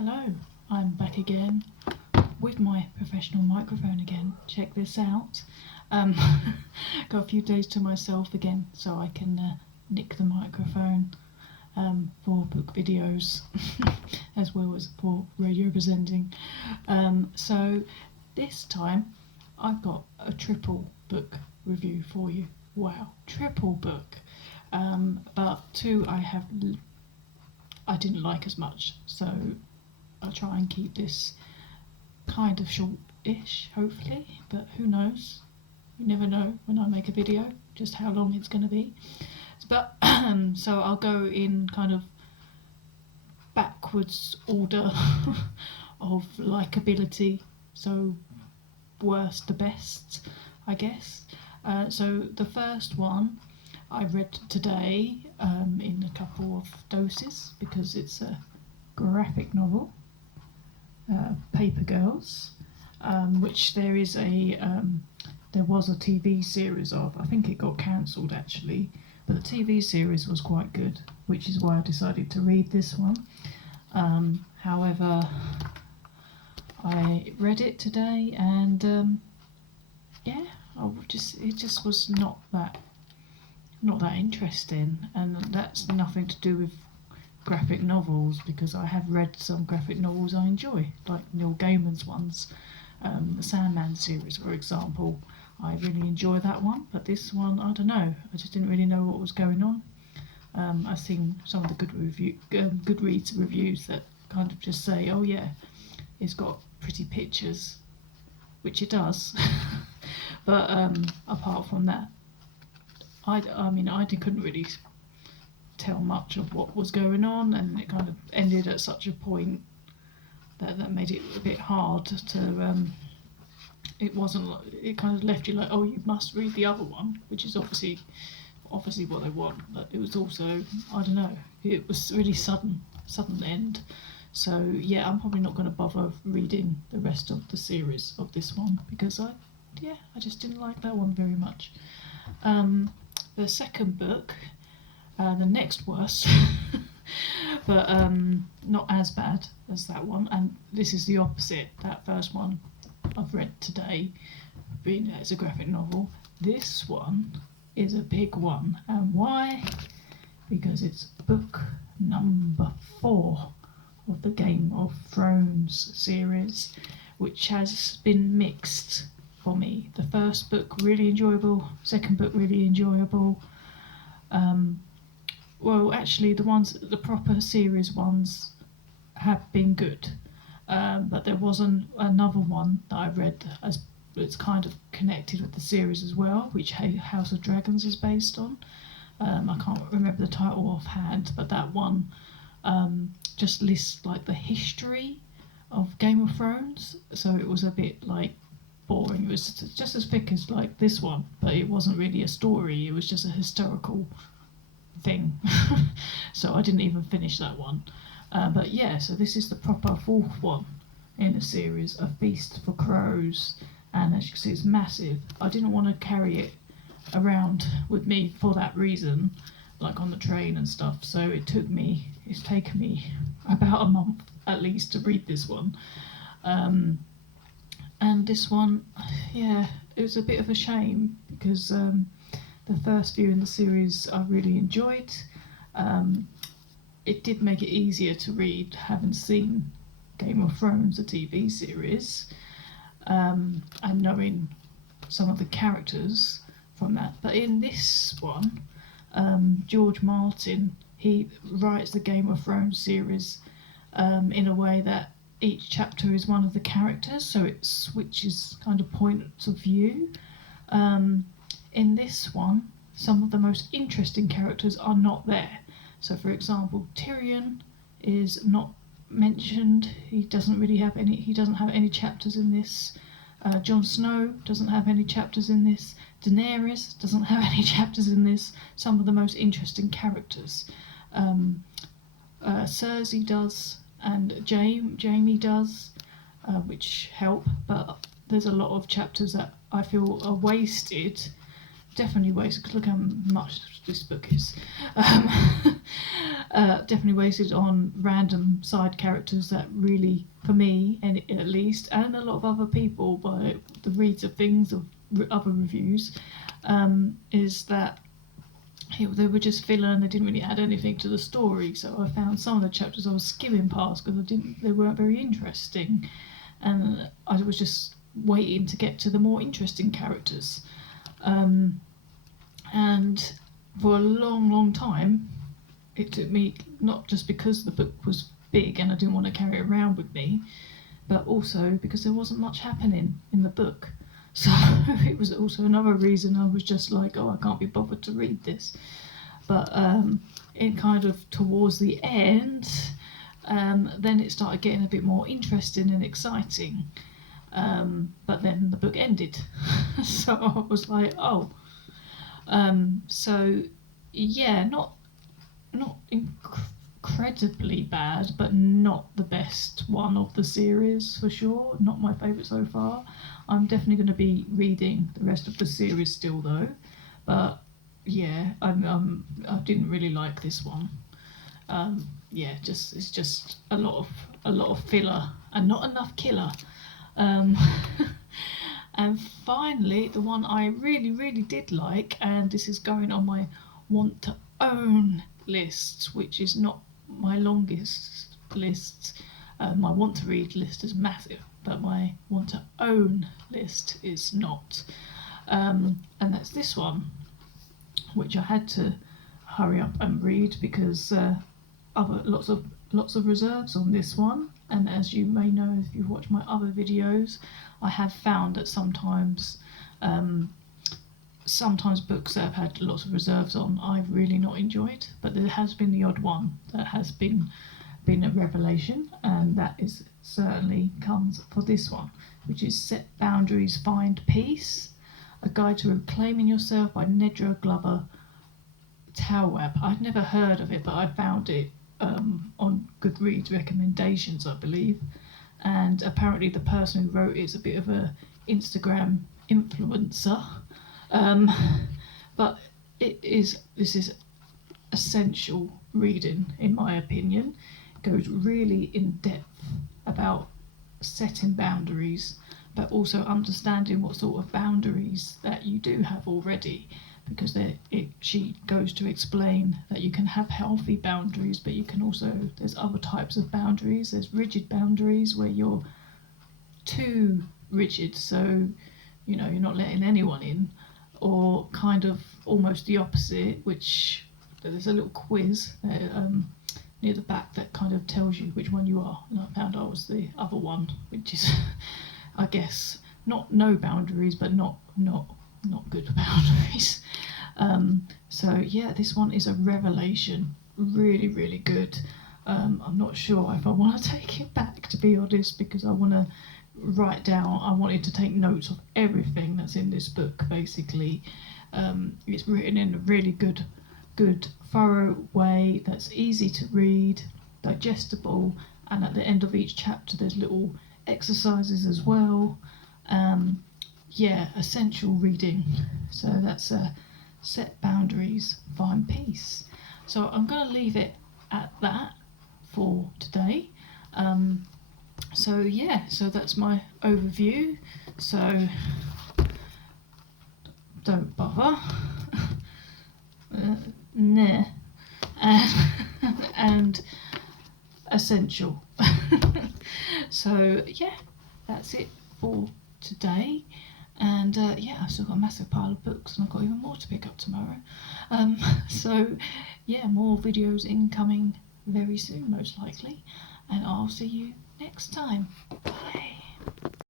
Hello, I'm back again with my professional microphone again. Check this out. Got a few days to myself again so I can nick the microphone for book videos as well as for radio presenting. So this time I've got a triple book review for you. Wow, triple book. But two I didn't like as much, so I'll try and keep this kind of short-ish, hopefully, but who knows? You never know when I make a video just how long it's going to be. But so I'll go in kind of backwards order of likability, so worst to best, I guess. So the first one I read today in a couple of doses because it's a graphic novel. Paper Girls, which there was a TV series of. I think it got cancelled actually, but the TV series was quite good, which is why I decided to read this one. However, I read it today and it just was not that interesting, and that's nothing to do with graphic novels, because I have read some graphic novels I enjoy, like Neil Gaiman's ones, the Sandman series, for example. I really enjoy that one, but this one, I don't know, I just didn't really know what was going on. I've seen some of the Goodreads reviews that kind of just say, oh yeah, it's got pretty pictures, which it does, but apart from that, I couldn't really tell much of what was going on, and it kind of ended at such a point that made it a bit hard to it kind of left you like, oh, you must read the other one, which is obviously what they want, but it was also, I don't know, it was really sudden end. So yeah, I'm probably not going to bother reading the rest of the series of this one, because I just didn't like that one very much. The second book, the next worst, but not as bad as that one, and this is the opposite. That first one I've read today, being it's a graphic novel. This one is a big one, and why? Because it's book number 4 of the Game of Thrones series, which has been mixed for me. The first book really enjoyable, second book really enjoyable. Well, actually, the proper series ones have been good, but there was another one that I read as it's kind of connected with the series as well, which House of Dragons is based on. I can't remember the title offhand, but that one just lists like the history of Game of Thrones, so it was a bit like boring. It was just as thick as like this one, but it wasn't really a story, it was just a historical thing. So I didn't even finish that one, but yeah, so this is the proper 4th one in the series, A Feast for Crows, and as you can see, it's massive. I didn't want to carry it around with me for that reason, like on the train and stuff, so it's taken me about a month at least to read this one. And this one, yeah, it was a bit of a shame, because the first few in the series I really enjoyed. It did make it easier to read, having seen Game of Thrones, the TV series, and knowing some of the characters from that. But in this one, George Martin, he writes the Game of Thrones series in a way that each chapter is one of the characters, so it switches kind of points of view. In this one, some of the most interesting characters are not there. So for example, Tyrion is not mentioned. He doesn't have any chapters in this. Jon Snow doesn't have any chapters in this. Daenerys doesn't have any chapters in this. Some of the most interesting characters. Cersei does, and Jaime does, which help, but there's a lot of chapters that I feel are wasted definitely wasted, because look how much this book is. Definitely wasted on random side characters that really, for me at least, and a lot of other people by the reads of things, of other reviews, is that they were just filler and they didn't really add anything to the story. So I found some of the chapters I was skimming past because they weren't very interesting, and I was just waiting to get to the more interesting characters. And for a long time, it took me, not just because the book was big and I didn't want to carry it around with me, but also because there wasn't much happening in the book. So it was also another reason I was just like, oh, I can't be bothered to read this. But it kind of towards the end, then it started getting a bit more interesting and exciting. But then the book ended. So I was like, oh. So yeah, not incredibly bad, but not the best one of the series for sure. Not my favourite so far. I'm definitely going to be reading the rest of the series still though. But yeah, I didn't really like this one. Yeah, it's just a lot of filler and not enough killer. And finally, the one I really did like, and this is going on my want to own list, which is not my longest list. My want to read list is massive, but my want to own list is not. And that's this one, which I had to hurry up and read because lots of reserves on this one. And as you may know if you've watched my other videos, I have found that sometimes books that have had lots of reserves on I've really not enjoyed, but there has been the odd one that has been a revelation, and that is certainly comes for this one, which is Set Boundaries, Find Peace, A Guide to Reclaiming Yourself by Nedra Glover Tawwab. I'd never heard of it, but I found it on Goodreads recommendations, I believe, and apparently the person who wrote it is a bit of a Instagram influencer, but this is essential reading in my opinion. It goes really in depth about setting boundaries, but also understanding what sort of boundaries that you do have already, because she goes to explain that you can have healthy boundaries, but you can also, there's other types of boundaries. There's rigid boundaries where you're too rigid, so you're not letting anyone in, or kind of almost the opposite, which there's a little quiz near the back that kind of tells you which one you are, and I found I was the other one, which is I guess not no boundaries, but not good boundaries. So yeah, this one is a revelation. Really good. I'm not sure if I want to take it back, to be honest, because I want to write down, I wanted to take notes of everything that's in this book basically. It's written in a really good thorough way that's easy to read, digestible, and at the end of each chapter there's little exercises as well. Yeah, essential reading. So that's Set Boundaries, Find Peace. So I'm going to leave it at that for today. So yeah, so that's my overview. So don't bother. Nah. And essential. So yeah, that's it for today. And yeah, I've still got a massive pile of books, and I've got even more to pick up tomorrow. So yeah, more videos incoming very soon, most likely, and I'll see you next time. Bye.